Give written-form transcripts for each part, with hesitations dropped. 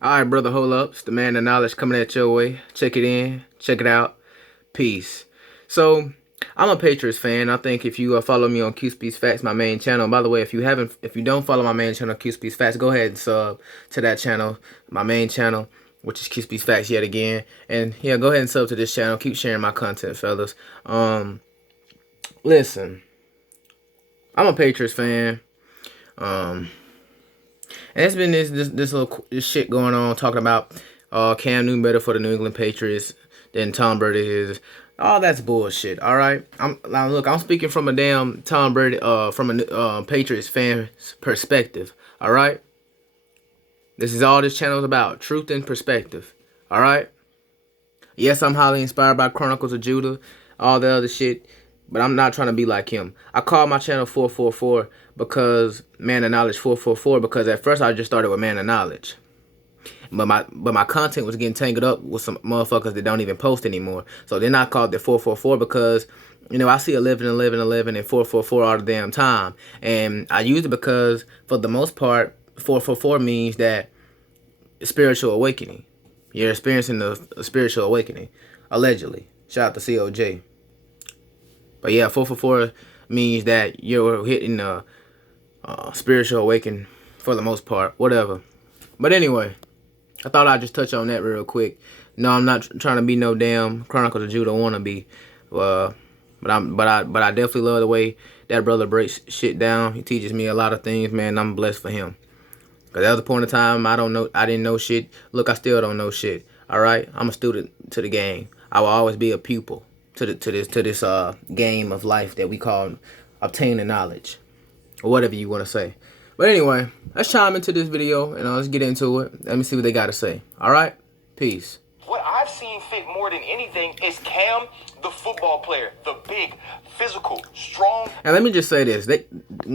All right, brother, hold up. It's the man of knowledge coming at your way. Check it in, check it out. Peace. So, I'm a Patriots fan. I think if you follow me on QSpeed's Facts, my main channel. By the way, if you don't follow my main channel, QSpeed's Facts, go ahead and sub to that channel, my main channel, which is QSpeed's Facts yet again. And yeah, go ahead and sub to this channel. Keep sharing my content, fellas. Listen, I'm a Patriots fan. And it's been this shit going on talking about Cam Newton better for the New England Patriots than Tom Brady is. All that's bullshit. All right. I'm speaking from a damn Tom Brady from a Patriots fan perspective. All right. This is all this channel is about: truth and perspective. All right. Yes, I'm highly inspired by Chronicles of Judah, all the other shit, but I'm not trying to be like him. I call my channel 444 because Man of Knowledge 444 because at first I just started with Man of Knowledge. But my content was getting tangled up with some motherfuckers that don't even post anymore. So then I called it 444 because, you know, I see 11, 11, 11, and 444 all the damn time. And I use it because, for the most part, 444 means that spiritual awakening. You're experiencing a spiritual awakening, allegedly. Shout out to COJ. But yeah, 444 means that you're hitting a spiritual awakening for the most part, whatever. But anyway, I thought I'd just touch on that real quick. No, I'm not trying to be no damn Chronicles of Judah wannabe. But I definitely love the way that brother breaks shit down. He teaches me a lot of things, man. I'm blessed for him. Cause at the point of time, I didn't know shit. Look, I still don't know shit. All right, I'm a student to the game. I will always be a pupil to this game of life that we call obtaining knowledge, or whatever you want to say. But anyway, let's chime into this video and let's get into it. Let me see what they got to say. All right, peace. What I've seen fit more than anything is Cam, the football player, the big, physical, strong. And let me just say this: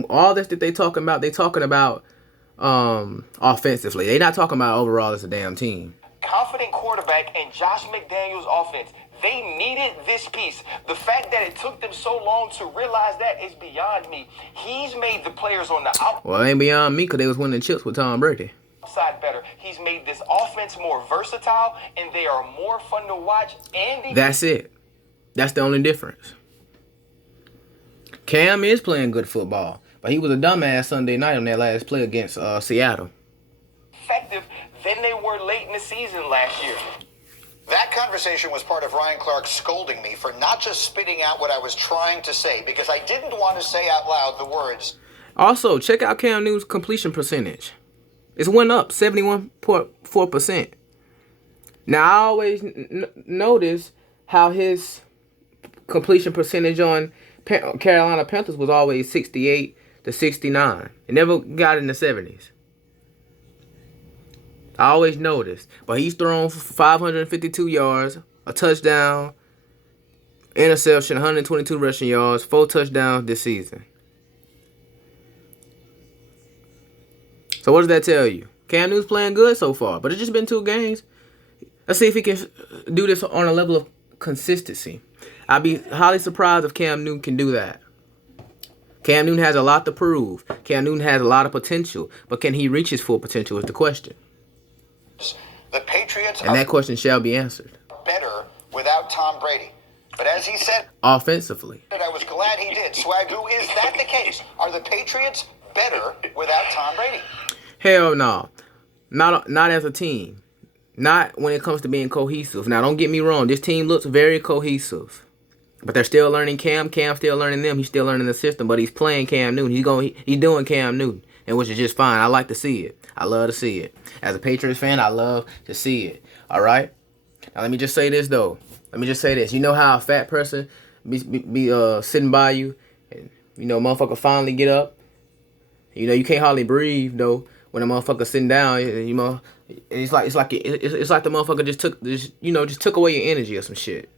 all this that they talking about offensively. They not talking about overall as a damn team. Confident quarterback and Josh McDaniels offense. They needed this piece. The fact that it took them so long to realize that is beyond me. He's made the players on the outside. Well, it ain't beyond me because they was winning chips with Tom Brady. Better. He's made this offense more versatile, and they are more fun to watch. And that's it. That's the only difference. Cam is playing good football, but he was a dumbass Sunday night on that last play against Seattle. Effective than they were late in the season last year. That conversation was part of Ryan Clark scolding me for not just spitting out what I was trying to say, because I didn't want to say out loud the words. Also, check out Cam Newton's completion percentage. It's went up 71.4%. Now, I always notice how his completion percentage on Carolina Panthers was always 68 to 69. It never got in the 70s. I always noticed. But he's thrown for 552 yards, a touchdown, interception, 122 rushing yards, 4 touchdowns this season. So what does that tell you? Cam Newton's playing good so far, but it's just been 2 games. Let's see if he can do this on a level of consistency. I'd be highly surprised if Cam Newton can do that. Cam Newton has a lot to prove. Cam Newton has a lot of potential, but can he reach his full potential is the question. The Patriots and that question shall be answered. Better without Tom Brady. But as he said, offensively. I was glad he did. Swagoo, is that the case? Are the Patriots better without Tom Brady? Hell no. Not as a team. Not when it comes to being cohesive. Now, don't get me wrong. This team looks very cohesive. But they're still learning Cam. Cam's still learning them. He's still learning the system. But he's playing Cam Newton. He's doing Cam Newton. And which is just fine. I like to see it. I love to see it. As a Patriots fan, I love to see it. All right? Now, let me just say this, though. Let me just say this. You know how a fat person be sitting by you? And, you know, motherfucker finally get up? You know, you can't hardly breathe, though. When a motherfucker sitting down, you know, it's like the motherfucker just took away your energy or some shit.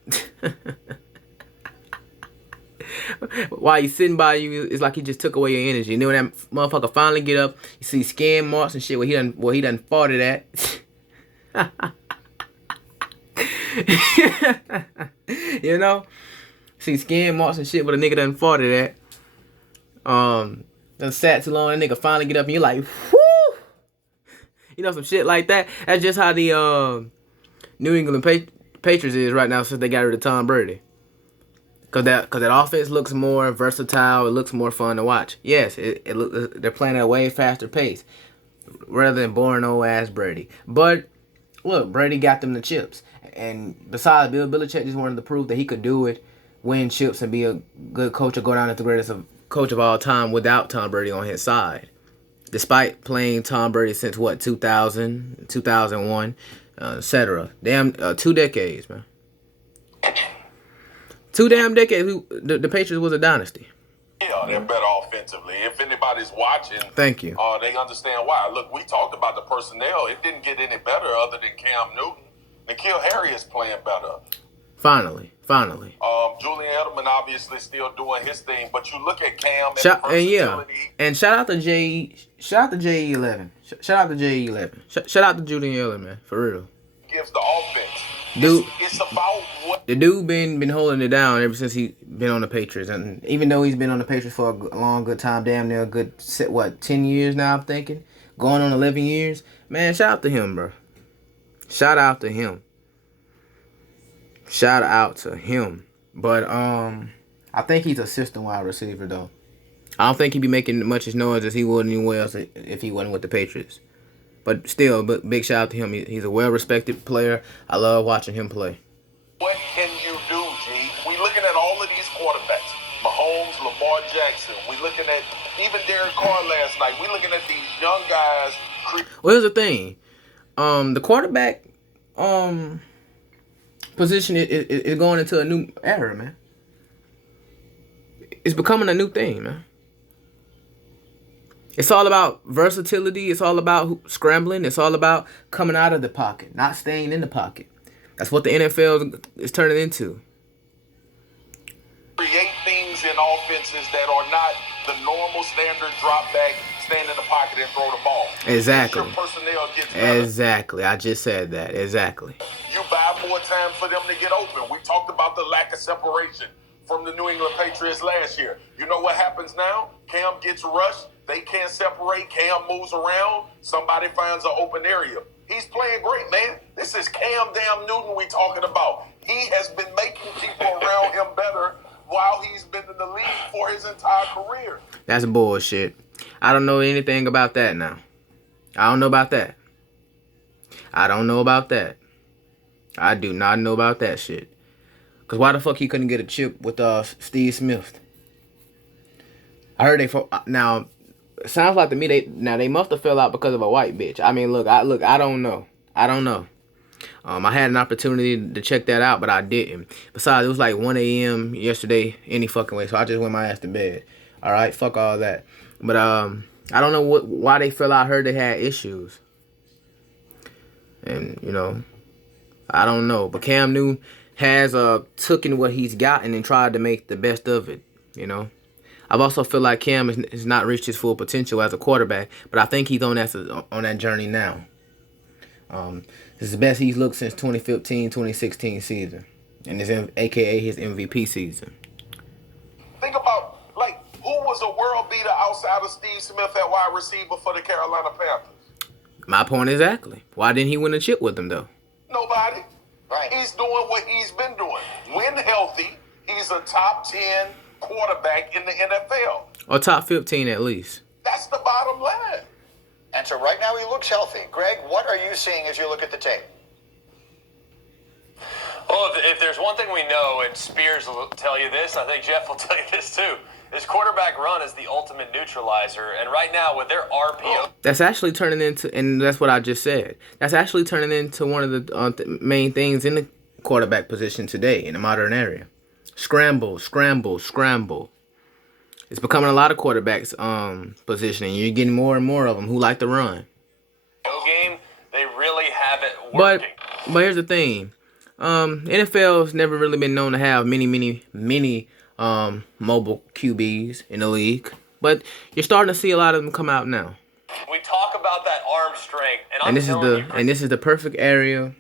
While he's sitting by you, it's like he just took away your energy. And then when that motherfucker finally get up, you see skin marks and shit where he done farted at. You know? See skin marks and shit where the nigga done farted at. Done sat too long, that nigga finally get up and you're like, whoo! You know, some shit like that. That's just how the New England Patriots is right now since they got rid of Tom Brady. Cause that offense looks more versatile. It looks more fun to watch. Yes, they're playing at a way faster pace rather than boring old ass Brady. But look, Brady got them the chips. And besides, Bill Belichick just wanted to prove that he could do it, win chips, and be a good coach or go down as the greatest coach of all time without Tom Brady on his side. Despite playing Tom Brady since what, 2000, 2001, etc. Damn, 2 decades, man. 2 damn decades. The Patriots was a dynasty. Yeah, they're better offensively. If anybody's watching, Thank you. They understand why. Look, we talked about the personnel. It didn't get any better other than Cam Newton. N'Keal Harry is playing better. Finally. Julian Edelman obviously still doing his thing, but you look at Cam and and shout out to JE11. Shout out to JE11. Shout out to Julian Edelman, for real. Gives the offense. Dude, it's about what the dude been holding it down ever since he been on the Patriots, and even though he's been on the Patriots for a long good time, damn near a good 10 years now, I'm thinking, going on 11 years. Man, shout out to him, bro. Shout out to him. But I think he's a system wide receiver though. I don't think he'd be making much as noise as he would anywhere else if he wasn't with the Patriots. But still, big shout out to him. He's a well-respected player. I love watching him play. What can you do, G? We looking at all of these quarterbacks. Mahomes, Lamar Jackson. We looking at even Derek Carr last night. We looking at these young guys. Well, here's the thing. The quarterback position is going into a new era, man. It's becoming a new thing, man. It's all about versatility. It's all about scrambling. It's all about coming out of the pocket, not staying in the pocket. That's what the NFL is turning into. Create things in offenses that are not the normal standard drop back, stand in the pocket and throw the ball. Exactly. Your personnel gets better. Exactly. I just said that. Exactly. You buy more time for them to get open. We talked about the lack of separation from the New England Patriots last year. You know what happens now? Cam gets rushed. They can't separate. Cam moves around. Somebody finds an open area. He's playing great, man. This is Cam damn Newton we talking about. He has been making people around him better while he's been in the league for his entire career. That's bullshit. I don't know anything about that now. I don't know about that. I do not know about that shit. Because why the fuck he couldn't get a chip with Steve Smith? I heard now, it sounds like to me they must have fell out because of a white bitch. I mean, I don't know. I had an opportunity to check that out, but I didn't. Besides, it was like 1 a.m. yesterday, any fucking way, so I just went my ass to bed. All right, fuck all that. But I don't know why they fell out. I heard they had issues, and I don't know. But Cam Newton has taken what he's gotten and tried to make the best of it. I've also feel like Cam has not reached his full potential as a quarterback, but I think he's on that journey now. This is the best he's looked since 2015-2016 season, and aka his MVP season. Think about, who was a world beater outside of Steve Smith at wide receiver for the Carolina Panthers? My point exactly. Why didn't he win a chip with them, though? Nobody. Right. He's doing what he's been doing. When healthy, he's a top 10 quarterback in the NFL. Or top 15 at least. That's the bottom line. And so right now he looks healthy. Greg, what are you seeing as you look at the tape? Well, if there's one thing we know, and Spears will tell you this, I think Jeff will tell you this too, his quarterback run is the ultimate neutralizer. And right now with their RPO... That's actually turning into, and that's what I just said, that's actually turning into one of the main things in the quarterback position today in the modern era. Scramble. It's becoming a lot of quarterbacks positioning. You're getting more and more of them who like to run. Game, they really have it working. But here's the thing. NFL's never really been known to have many mobile QBs in the league. But you're starting to see a lot of them come out now. We talk about that arm strength, and this is the perfect area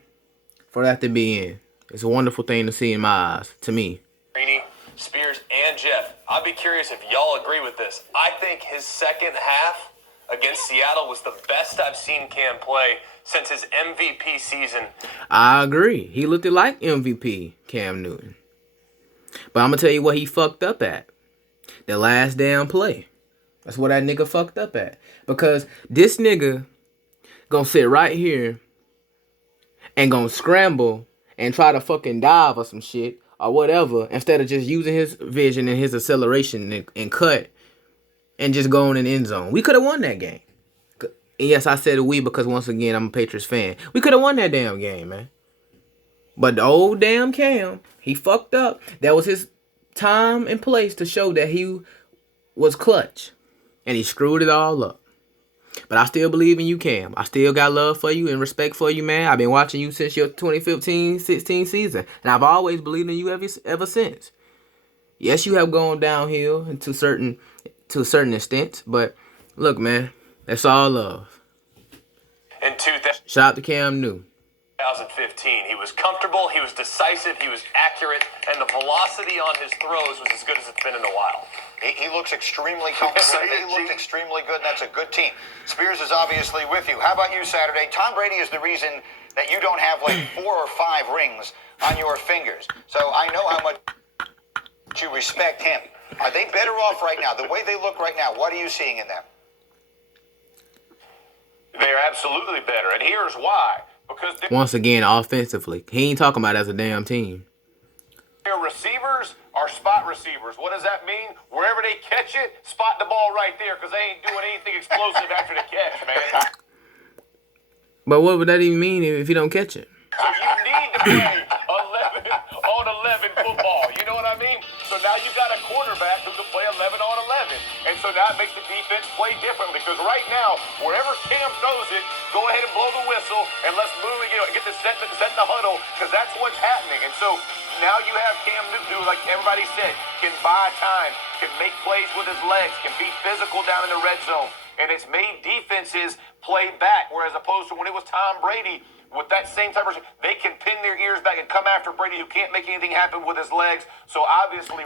for that to be in. It's a wonderful thing to see in my eyes, to me. Brady, Spears, and Jeff, I'd be curious if y'all agree with this. I think his second half against Seattle was the best I've seen Cam play since his MVP season. I agree. He looked like MVP Cam Newton. But I'm going to tell you what he fucked up at. The last damn play. That's what that nigga fucked up at. Because this nigga gonna sit right here and gonna scramble and try to fucking dive or some shit or whatever instead of just using his vision and his acceleration and cut and just go in an end zone. We could have won that game. And yes, I said we because once again, I'm a Patriots fan. We could have won that damn game, man. But the old damn Cam, he fucked up. That was his time and place to show that he was clutch. And he screwed it all up. But I still believe in you, Cam. I still got love for you and respect for you, man. I've been watching you since your 2015-16 season. And I've always believed in you ever since. Yes, you have gone downhill to a certain extent. But look, man, that's all love. In Shout out to Cam Newton. 2015, he was comfortable, he was decisive, he was accurate, and the velocity on his throws was as good as it's been in a while. He looks extremely comfortable. He looked extremely good, and that's a good team. Spears is obviously with you. How about you, Saturday? Tom Brady is the reason that you don't have like 4 or 5 rings on your fingers. So I know how much you respect him. Are they better off right now? The way they look right now, what are you seeing in them? They're absolutely better, and here's why. Because once again, offensively, he ain't talking about as a damn team. their receivers are spot receivers. What does that mean? Wherever they catch it, spot the ball right there because they ain't doing anything explosive after the catch, man. But what would that even mean if you don't catch it? So you need to play 11 on 11 football. You know what I mean? So now you got a quarterback who can play 11 on 11. And so that makes the defense play differently. Because right now, wherever Cam throws it, go ahead and blow the whistle and let's move and get the set the huddle because that's what's happening. And so now you have Cam Newton who, like everybody said, can buy time, can make plays with his legs, can be physical down in the red zone. And it's made defenses play back, whereas opposed to when it was Tom Brady, with that same type of, they can pin their ears back and come after Brady, who can't make anything happen with his legs. So obviously,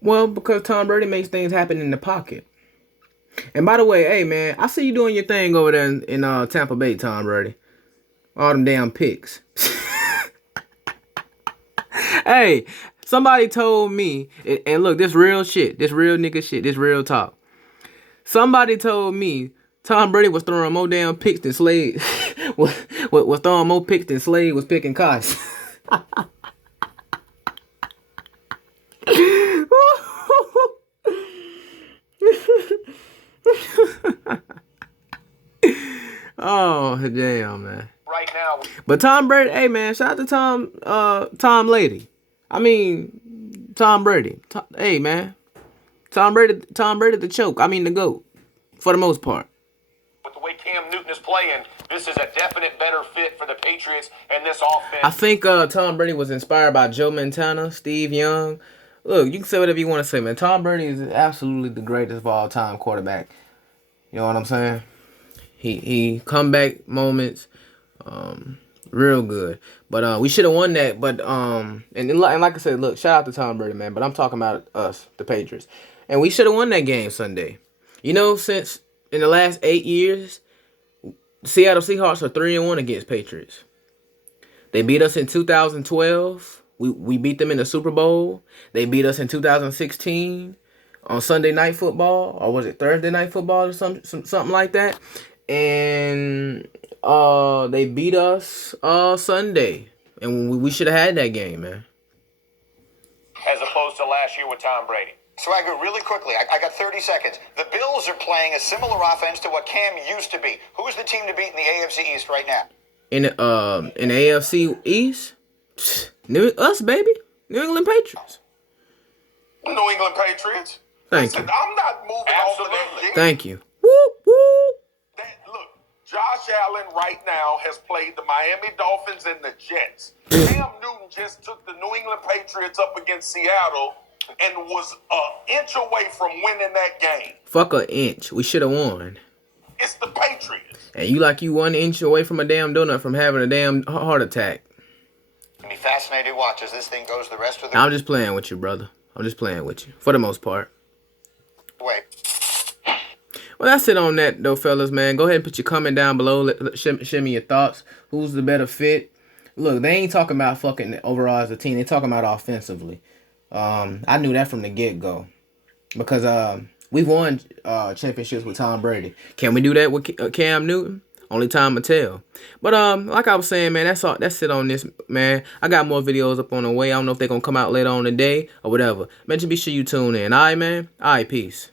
well, because Tom Brady makes things happen in the pocket. And by the way, hey man, I see you doing your thing over there in Tampa Bay, Tom Brady. All them damn picks. Hey, somebody told me, and look, this real shit, this real nigga shit, this real talk. Somebody told me Tom Brady was throwing more damn picks than Slade was throwing more picks than Slade was picking cotton. Oh damn, man. right now, But Tom Brady, hey man, shout out to Tom Lady. I mean Tom Brady. Hey man. Tom Brady the choke. I mean the GOAT. For the most part. with the way Cam Newton is playing, this is a definite better fit for the Patriots and this offense. I think Tom Brady was inspired by Joe Montana, Steve Young. Look, you can say whatever you want to say, man. Tom Brady is absolutely the greatest of all time quarterback. You know what I'm saying? He comeback moments, real good. But we should have won that. But and like I said, look, shout out to Tom Brady, man. But I'm talking about us, the Patriots, and we should have won that game Sunday. You know, since in the last 8 years, Seattle Seahawks are 3-1 against Patriots. They beat us in 2012. We beat them in the Super Bowl. They beat us in 2016 on Sunday Night Football, or was it Thursday Night Football or something like that? And they beat us Sunday, and we should have had that game, man. As opposed to last year with Tom Brady. Swagger, really quickly, I got 30 seconds. The Bills are playing a similar offense to what Cam used to be. Who's the team to beat in the AFC East right now? In the AFC East, us baby, New England Patriots. New England Patriots. Thank you. I'm not moving off of that. G. Thank you. Woo woo. Look, Josh Allen right now has played the Miami Dolphins and the Jets. Cam Newton just took the New England Patriots up against Seattle and was an inch away from winning that game. Fuck an inch. We should have won. It's the Patriots. And you 1 inch away from a damn donut from having a damn heart attack. I'll be fascinated to watch as this thing goes the rest of the I'm just playing with you, brother. I'm just playing with you for the most part. way. Well, that's it on that, though, fellas, man. Go ahead and put your comment down below. Share me your thoughts. Who's the better fit? Look, they ain't talking about fucking overall as a team. They talking about offensively. I knew that from the get-go. Because we've won championships with Tom Brady. Can we do that with Cam Newton? Only time will tell. But like I was saying, man, that's it on this, man. I got more videos up on the way. I don't know if they're gonna come out later on today or whatever. Man, just be sure you tune in. Alright, man. Alright, peace.